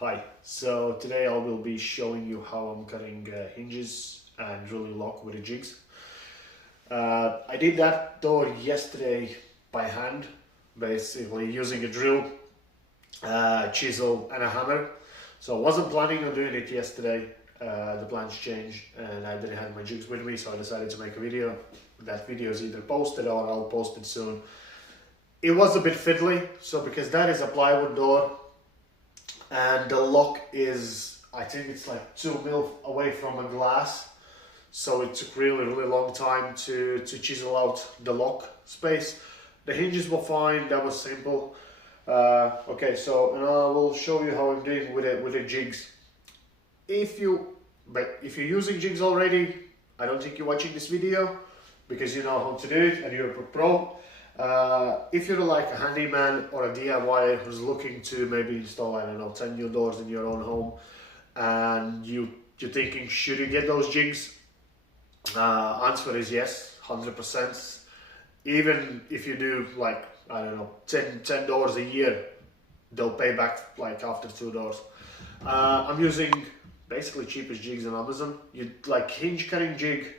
Hi, so today I will be showing you how I'm cutting hinges and drilling lock with the jigs. I did that door yesterday by hand, basically using a drill, chisel and a hammer. So I wasn't planning on doing it yesterday, the plans changed and I didn't have my jigs with me, so I decided to make a video. That video is either posted or I'll post it soon. It was a bit fiddly, so because that is a plywood door, and the lock is, I think it's like 2 mil away from a glass, so it took really long time to chisel out the lock space. The hinges were fine, that was simple. Okay, so and I will show you how I'm doing with the jigs. If you're using jigs already, I don't think you're watching this video because you know how to do it and you're a pro. If you're like a handyman or a DIY who's looking to maybe install, I don't know, 10 new doors in your own home, and you're thinking, should you get those jigs? Answer is yes, 100%. Even if you do like, I don't know, 10 doors a year, they'll pay back like after 2 doors. I'm using basically cheapest jigs on Amazon. You like hinge cutting jig,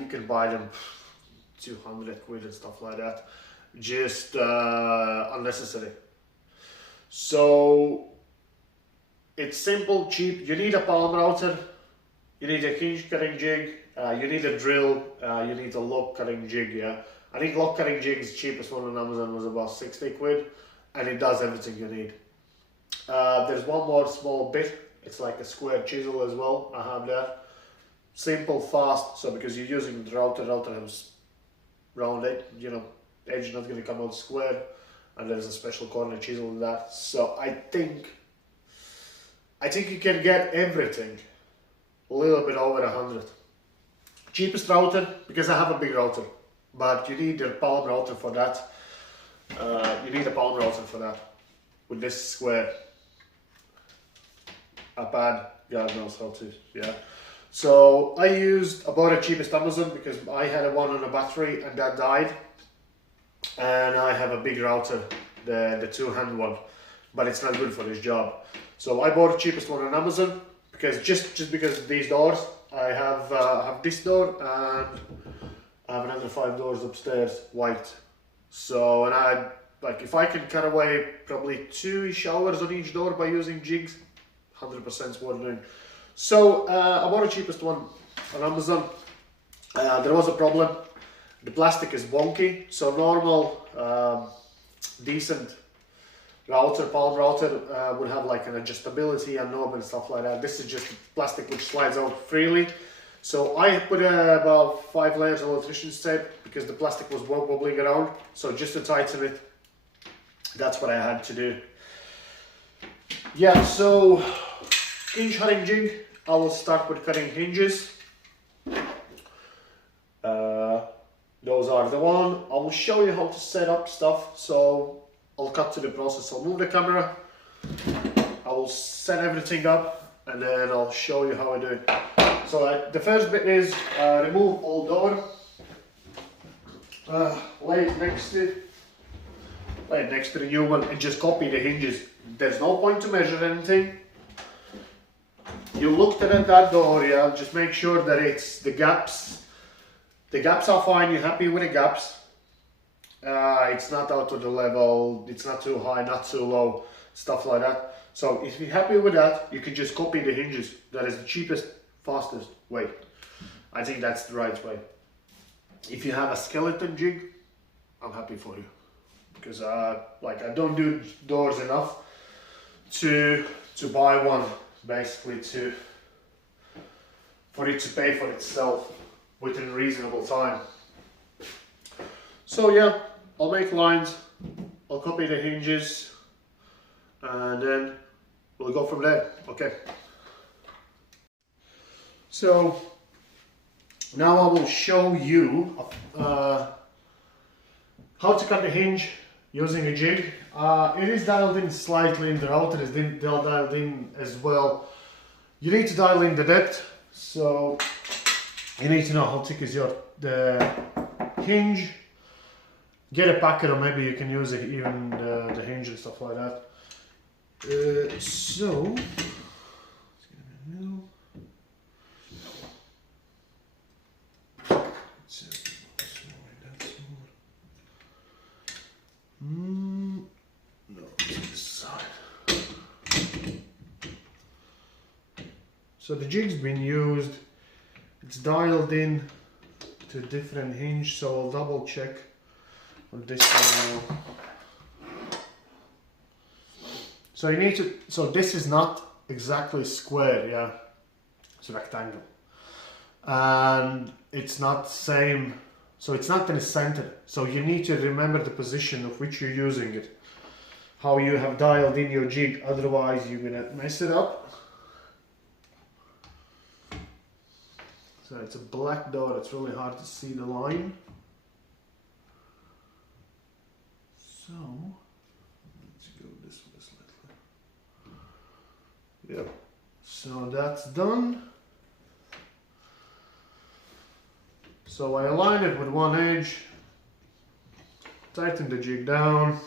you can buy them 200 quid and stuff like that. Just unnecessary. So it's simple, cheap. You need a palm router, you need a hinge cutting jig, you need a drill, you need a lock cutting jig. Yeah, I think lock cutting jig is cheapest one on Amazon was about 60 quid, and it does everything you need. There's one more small bit. It's like a square chisel as well. I have that. Simple, fast. So because you're using the router has round edge, you know, edge not going to come out square, and there's a special corner chisel in that. So I think you can get everything a little bit over 100. Cheapest router, because I have a big router, but you need a palm router for that. With this square, a pad, God knows how to, yeah. So I bought the cheapest Amazon because I had one on a battery and that died. And I have a big router, the two-hand one, but it's not good for this job. So I bought the cheapest one on Amazon because just because these doors, I have this door and I have another 5 doors upstairs, white. So and I like if I can cut away probably 2-ish hours on each door by using jigs, 100% worth doing. So I bought the cheapest one on Amazon. There was a problem. The plastic is wonky, so normal, decent router, palm router would have like an adjustability and knob and stuff like that. This is just plastic which slides out freely. So I put about 5 layers of electrician's tape because the plastic was wobbling around. So just to tighten it, that's what I had to do. Yeah, so hinge cutting jig, I will start with cutting hinges. Those are the one. I will show you how to set up stuff, so I'll cut to the process. I'll move the camera, I will set everything up, and then I'll show you how I do it. So the first bit is remove old door, lay it next to the new one, and just copy the hinges. There's no point to measure anything. You looked at that door, yeah, just make sure that it's the gaps. The gaps are fine, you're happy with the gaps. It's not out of the level, it's not too high, not too low, stuff like that. So if you're happy with that, you can just copy the hinges. That is the cheapest, fastest way. I think that's the right way. If you have a skeleton jig, I'm happy for you. Because I don't do doors enough to buy one, basically for it to pay for itself within a reasonable time. So yeah, I'll make lines, I'll copy the hinges, and then we'll go from there. Okay. So now I will show you how to cut the hinge using a jig. It is dialed in slightly, and the router is dialed in as well. You need to dial in the depth, so you need to know how thick is the hinge. Get a packet, or maybe you can use even the hinge and stuff like that. So no, it's this side. So the jig's been used. It's dialed in to a different hinge, so I'll double check on this one now. So you need to, so this is not exactly square, yeah, it's a rectangle. And it's not same, so it's not in the center. So you need to remember the position of which you're using it, how you have dialed in your jig, otherwise you're gonna mess it up. So it's a black dot, it's really hard to see the line. So let's go this way slightly. Yep, so that's done. So I align it with one edge, tighten the jig down.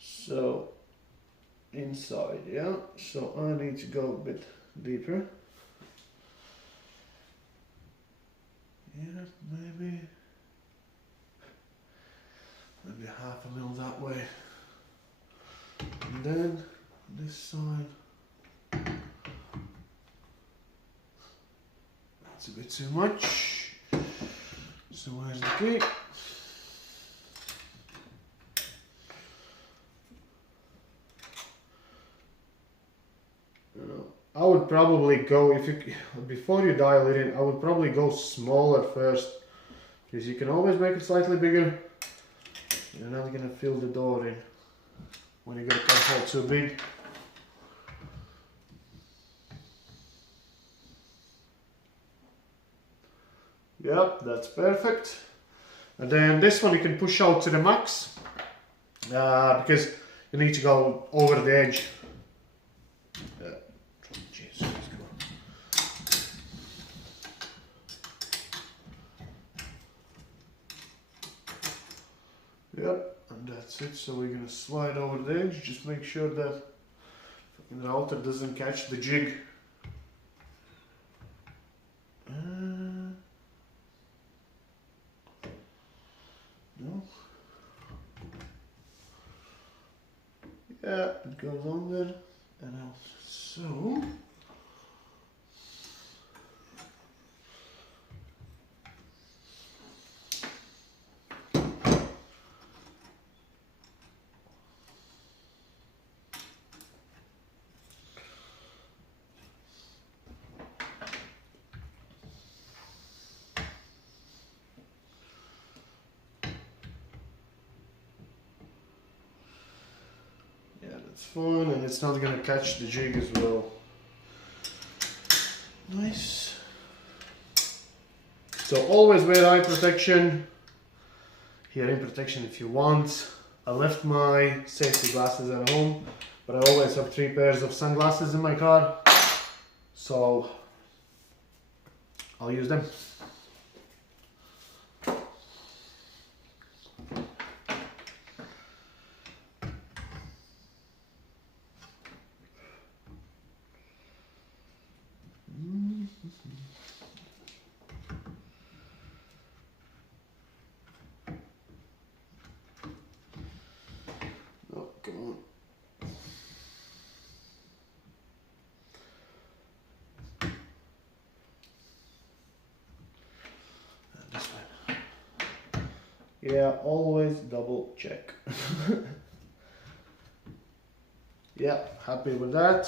So inside, yeah, so I need to go a bit deeper. Yeah, maybe half a mil that way. And then this side. That's a bit too much. So where's the key? I would probably go, if you, before you dial it in, I would probably go smaller first, because you can always make it slightly bigger. You're not gonna fill the door in when you get a hole too big. Yep, that's perfect. And then this one you can push out to the max, because you need to go over the edge. Yep, and that's it. So we're gonna slide over the edge, just make sure that the router doesn't catch the jig. No. Yeah, it goes on there, and now so. It's fine, and it's not going to catch the jig as well. Nice. So always wear eye protection, hearing protection if you want. I left my safety glasses at home, but I always have 3 pairs of sunglasses in my car, so I'll use them. Oh, come on. This way. Yeah, always double check. Yeah, happy with that.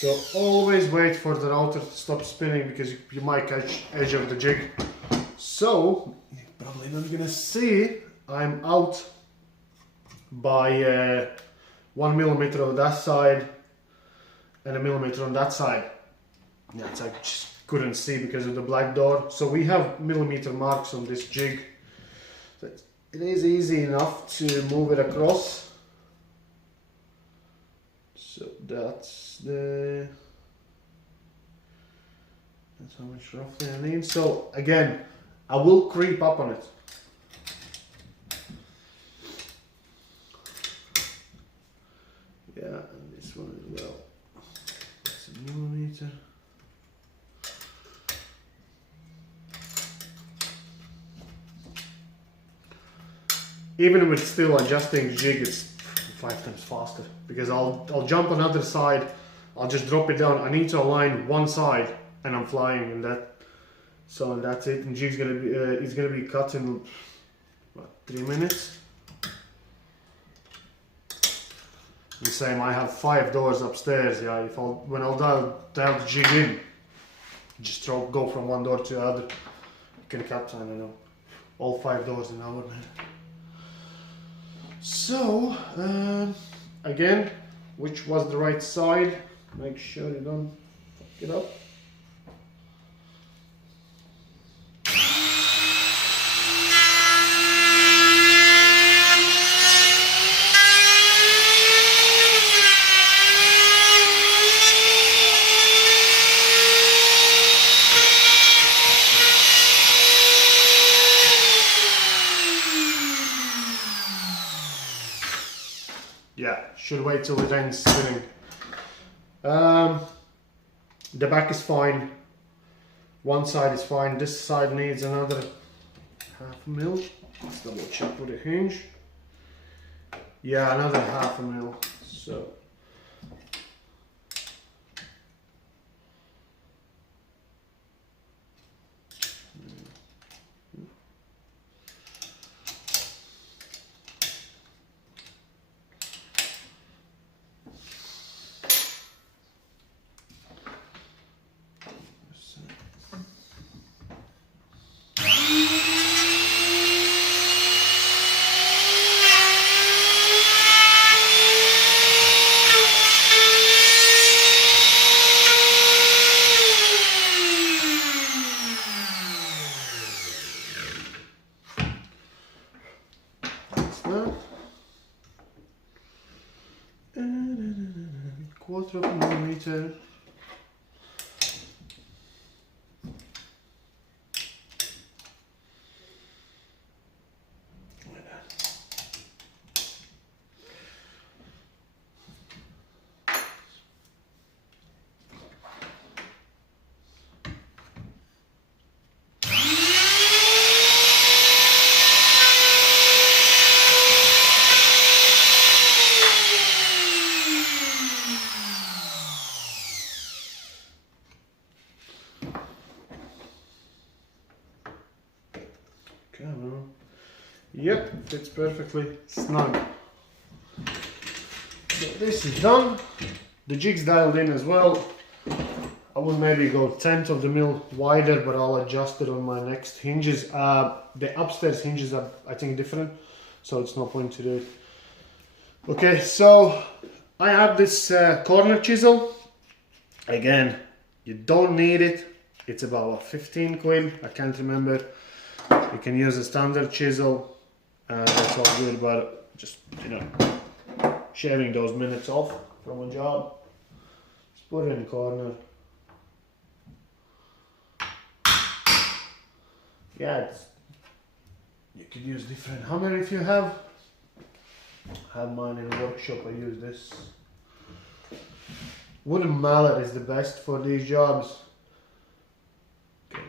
So always wait for the router to stop spinning because you might catch edge of the jig. So you're probably not gonna see I'm out by 1 millimeter on that side and 1 millimeter on that side. That's I just couldn't see because of the black door. So we have millimeter marks on this jig. So it is easy enough to move it across. So that's how much roughly I need. So again, I will creep up on it. Yeah, and this one as well. It's a millimeter. Even with still adjusting the jig, it's 5 times faster because I'll jump on other side, I'll just drop it down. I need to align one side and I'm flying in that. So that's it. And jig's gonna be it's gonna be cut in what, 3 minutes. The same. I have 5 doors upstairs. Yeah, when I'll dial the jig in, just go from one door to the other. You can cut, I don't know, all 5 doors in hour, man. So again, which was the right side? Make sure you don't fuck it up. Yeah, should wait till it ends spinning. The back is fine. One side is fine. This side needs another 1/2 mil. Let's double check with the hinge. Yeah, another 1/2 mil. So quarter of a millimeter. Yep, fits perfectly snug. So this is done. The jig's dialed in as well. I will maybe go 1/10 of the mil wider, but I'll adjust it on my next hinges. The upstairs hinges are, I think, different, so it's no point to do it. Okay, so I have this corner chisel. Again, you don't need it. It's about 15 quid, I can't remember. You can use a standard chisel. That's all good, but just, you know, shaving those minutes off from a job. Just put it in the corner. Yeah, you can use different hammer if you have. I have mine in the workshop, I use this. Wooden mallet is the best for these jobs. Okay.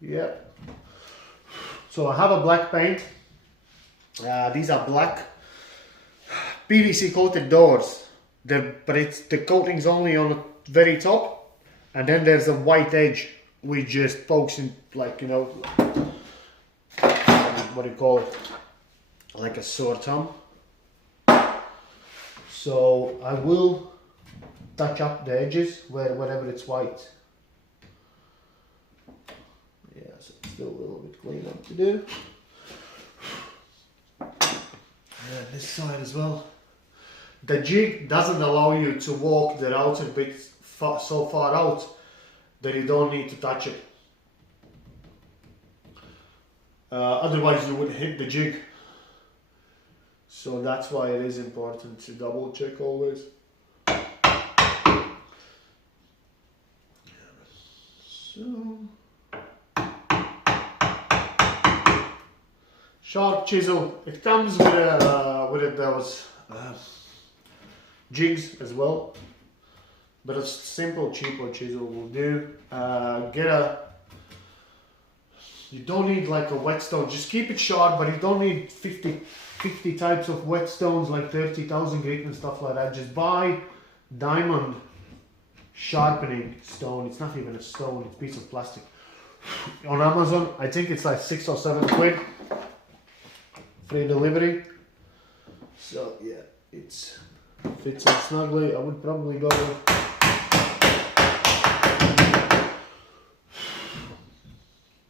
Yeah. So I have a black paint. These are black PVC coated doors. But the coating's only on the very top, and then there's a white edge which just pokes in, like, you know, what do you call it? Like a sore thumb. So I will touch up the edges wherever it's white. Yeah, so it's still a little bit cleanup to do. And this side as well. The jig doesn't allow you to walk the outer bit so far out that you don't need to touch it. Otherwise you would hit the jig. So that's why it is important to double check always. So, sharp chisel. It comes with those jigs as well, but a simple cheaper chisel will do. You don't need like a whetstone, just keep it sharp, but you don't need 50 types of whetstones, like 30,000 grit and stuff like that. Just buy diamond sharpening stone. It's not even a stone, it's a piece of plastic. On Amazon, I think it's like 6 or 7 quid. Free delivery. So yeah, it fits in snugly. I would probably go with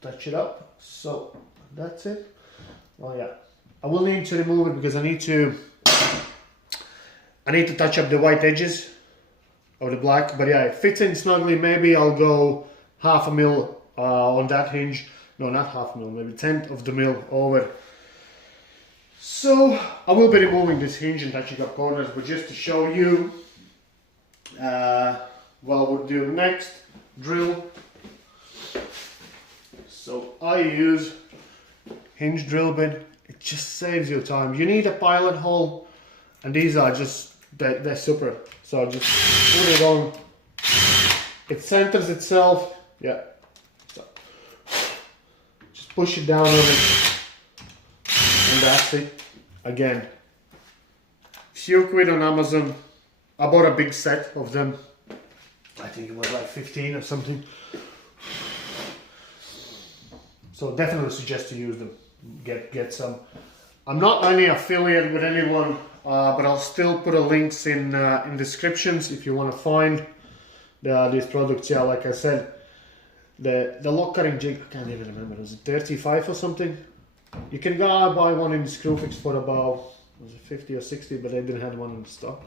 touch it up. So that's it. Oh yeah, I will need to remove it because I need to touch up the white edges of the black. But yeah, it fits in snugly. Maybe I'll go 1/2 mil on that hinge. No, not 1/2 mil, maybe 1/10 of the mil over. So I will be removing this hinge and touching up corners, but just to show you what we'll do next, drill. So I use hinge drill bit. It just saves you time. You need a pilot hole, and these are just, they're super. So just put it on. It centers itself. Yeah. So just push it down on it, and that's it. Again, few quid on Amazon. I bought a big set of them. I think it was like 15 or something. So definitely suggest to use them. Get some. I'm not any affiliate with anyone, but I'll still put a links in descriptions if you want to find these products. Yeah, like I said, the lock cutting jig, I can't even remember. Was it 35 or something? You can go buy one in Screwfix for about, was it 50 or 60, but they didn't have one in stock.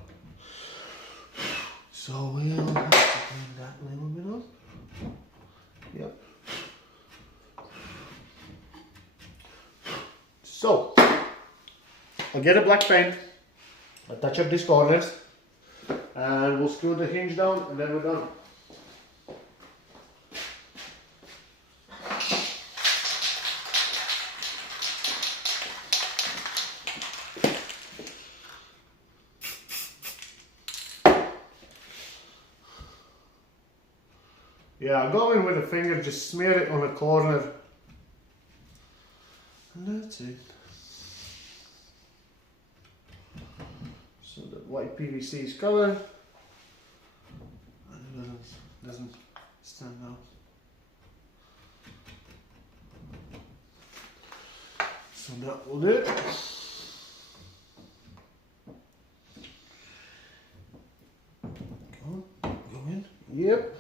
So we'll have to clean that a little bit up. Yep. So I'll get a black paint, I'll touch up these corners, and we'll screw the hinge down, and then we're done. Yeah, I'll go in with a finger, just smear it on a corner, and that's it. So the white PVC is covered, and it doesn't stand out. So that will do it. Go in. Yep.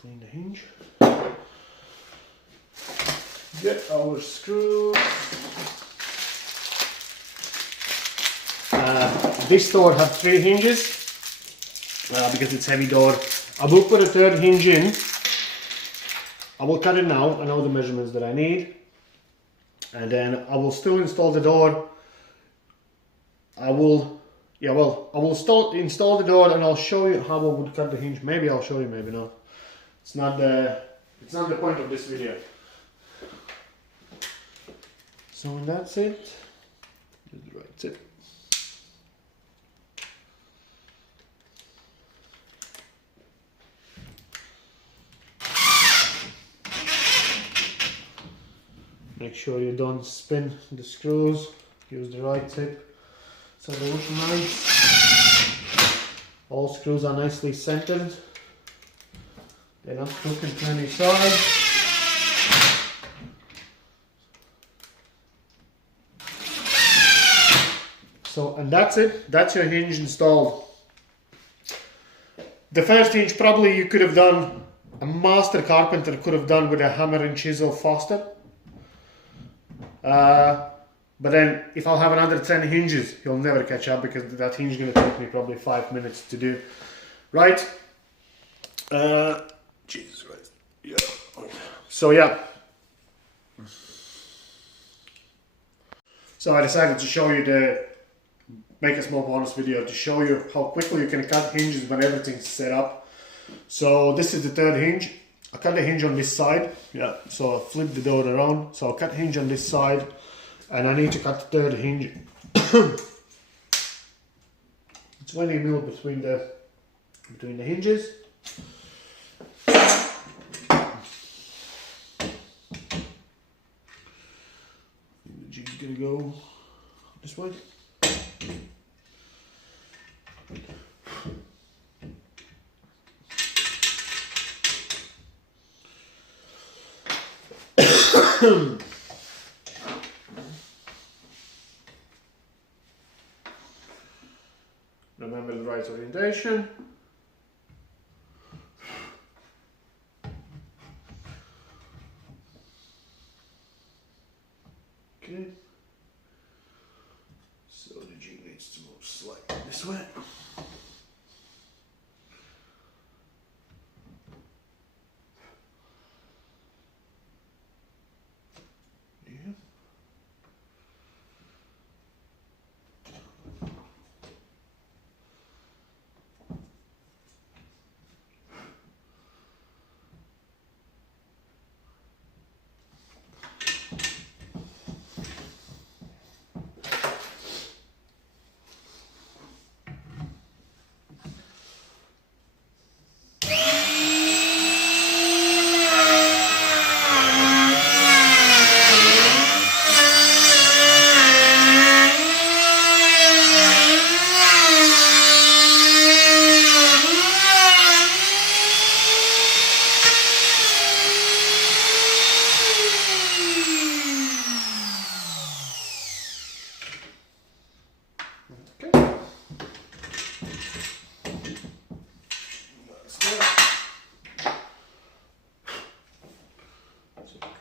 Clean the hinge. Get our screws. This door has 3 hinges because it's heavy door. I will put a 3rd hinge in. I will cut it now. I know the measurements that I need, and then I will still install the door. I will install the door, and I'll show you how I would cut the hinge. Maybe I'll show you, maybe not. It's not the point of this video. So that's it. Just the right tip. Make sure you don't spin the screws. Use the right tip so they look nice. All screws are nicely centered. They're not crooked to any side. So, and that's it. That's your hinge installed. The first hinge probably you could have done, a master carpenter could have done with a hammer and chisel faster. But then if I'll have another 10 hinges, he'll never catch up because that hinge is going to take me probably 5 minutes to do. Right? Jesus Christ. Yeah. So yeah. So I decided to show you make a small bonus video to show you how quickly you can cut hinges when everything's set up. So this is the third hinge. I cut the hinge on this side. Yeah. So I flip the door around. So I'll cut hinge on this side. And I need to cut the third hinge. 20 mil between the hinges. The jig's gonna go this way. Remember the right orientation. Okay. So the jig needs to move slightly this way.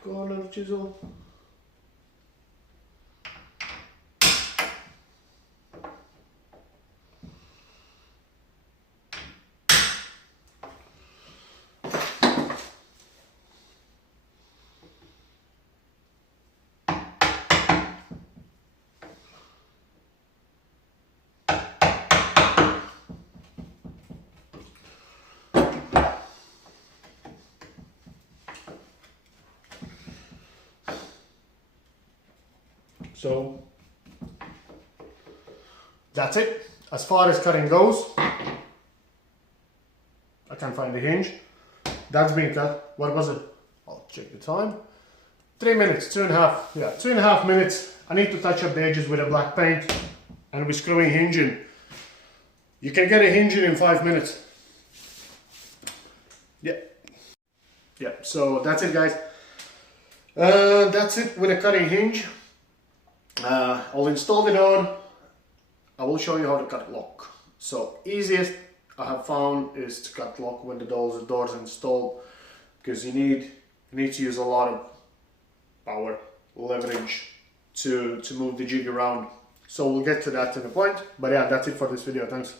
Corner chisel. So that's it. As far as cutting goes, I can't find the hinge. That's been cut. What was it? I'll check the time. 3 minutes, 2.5. Yeah, 2.5 minutes. I need to touch up the edges with a black paint and we're screwing hinge in. You can get a hinge in 5 minutes. Yeah. Yeah, so that's it, guys. That's it with a cutting hinge. I'll install the door. I will show you how to cut lock. So easiest I have found is to cut lock when the doors installed, because you need to use a lot of power, leverage to move the jig around. So we'll get to that in a point. But yeah, that's it for this video. Thanks.